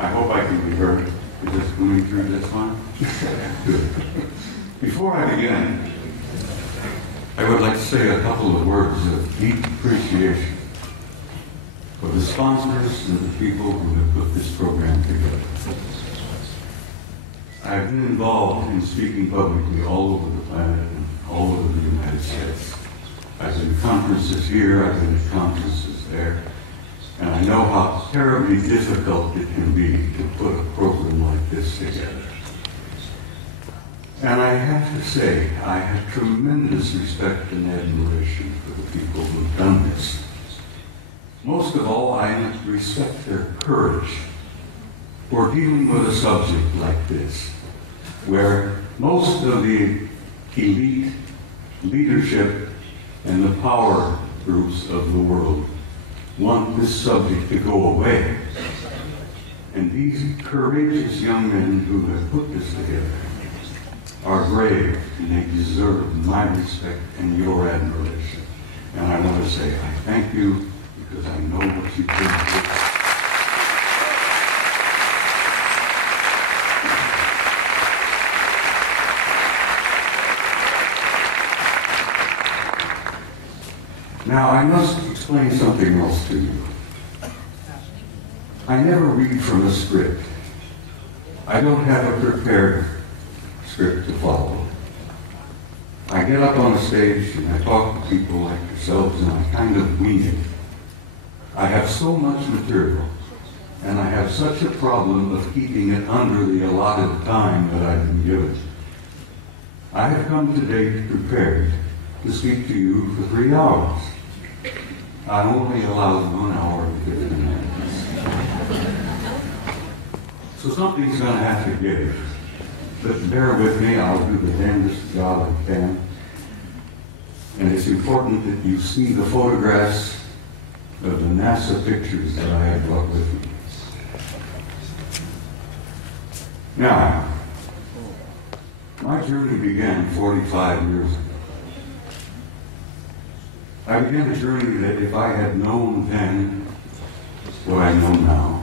I hope I can be heard. Is this coming through this one? Good. Before I begin, I would like to say a couple of words of deep appreciation for the sponsors and the people who have put this program together. I've been involved in speaking publicly all over the planet and all over the United States. I've been at conferences here, I've been at conferences there, and I know how terribly difficult it can be to put a program like this together. And I have to say, I have tremendous respect and admiration for the people who've done this. Most of all, I respect their courage for dealing with a subject like this, where most of the elite leadership and the power groups of the world want this subject to go away. And these courageous young men who have put this together are brave, and they deserve my respect and your admiration. And I want to say I thank you because I know what you did. Now, I must explain something else to you. I never read from a script. I don't have a prepared script to follow. I get up on a stage and I talk to people like yourselves and I kind of wing it. I have so much material and I have such a problem of keeping it under the allotted time that I've been given. I have come today prepared to speak to you for 3 hours. I only allowed 1 hour and 50 minutes. So something's going to have to give. But bear with me, I'll do the damnedest job I can. And it's important that you see the photographs of the NASA pictures that I have brought with me. Now, my journey began 45 years ago. I began a journey that if I had known then what I know now,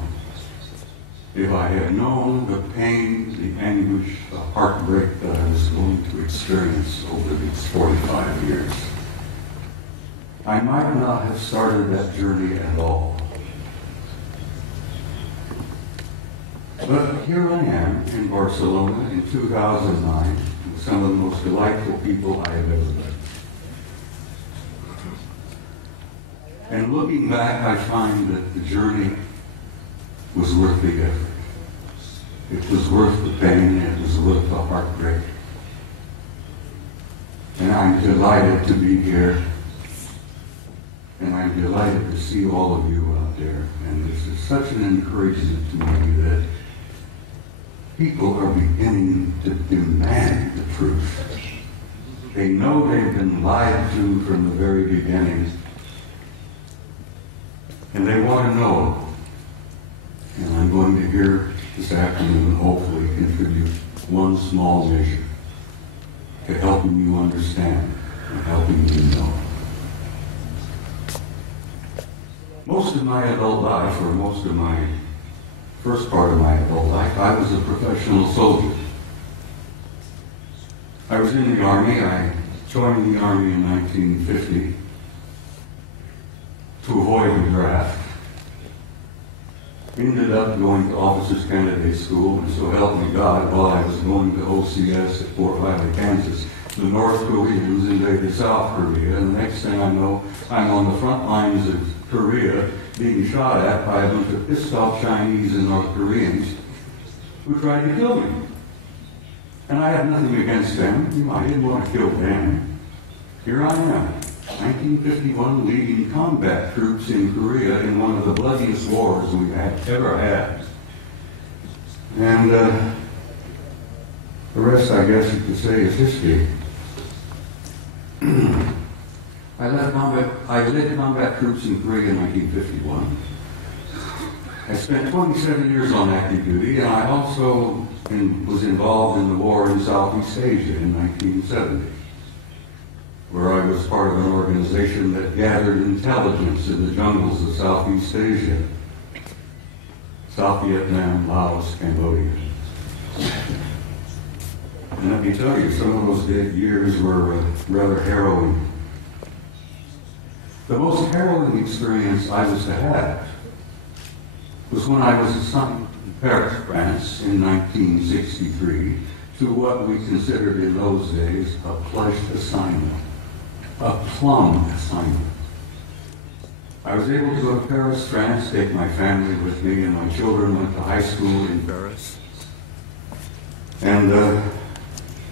if I had known the pain, the anguish, the heartbreak that I was going to experience over these 45 years, I might not have started that journey at all. But here I am in Barcelona in 2009 with some of the most delightful people I have ever met. And looking back, I find that the journey was worth the effort. It was worth the pain, it was worth the heartbreak. And I'm delighted to be here. And I'm delighted to see all of you out there. And this is such an encouragement to me that people are beginning to demand the truth. They know they've been lied to from the very beginning. And they want to know. And I'm going to here this afternoon hopefully contribute one small measure to helping you understand and helping you know. Most of my adult life, or most of my first part of my adult life, I was a professional soldier. I was in the Army. I joined the Army in 1950 to avoid the draft. Ended up going to Officers Candidate School, and so help me God, while I was going to OCS at Fort Riley, Kansas, the North Koreans invaded South Korea, and the next thing I know, I'm on the front lines of Korea being shot at by a bunch of pissed-off Chinese and North Koreans who tried to kill me. And I have nothing against them. I didn't want to kill them. Here I am. 1951, leading combat troops in Korea in one of the bloodiest wars we ever had. And the rest, I guess you could say, is history. I led combat troops in Korea in 1951. I spent 27 years on active duty, and I also was involved in the war in Southeast Asia in 1970, where I was part of an organization that gathered intelligence in the jungles of Southeast Asia, South Vietnam, Laos, Cambodia. And let me tell you, some of those years were rather harrowing. The most harrowing experience I was to have was when I was assigned to Paris, France in 1963 to what we considered in those days a pledged assignment, a plum assignment. I was able to go to Paris, France, take my family with me, and my children went to high school in Paris. And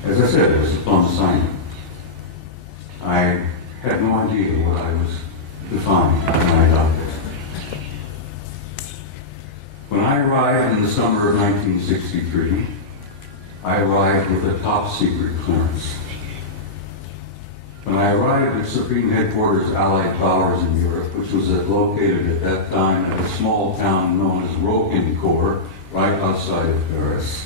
as I said, it was a plum assignment. I had no idea what I was to find when I got there. When I arrived in the summer of 1963, I arrived with a top secret clearance. When I arrived at Supreme Headquarters Allied Powers in Europe, which was located at that time at a small town known as Roquencourt, right outside of Paris,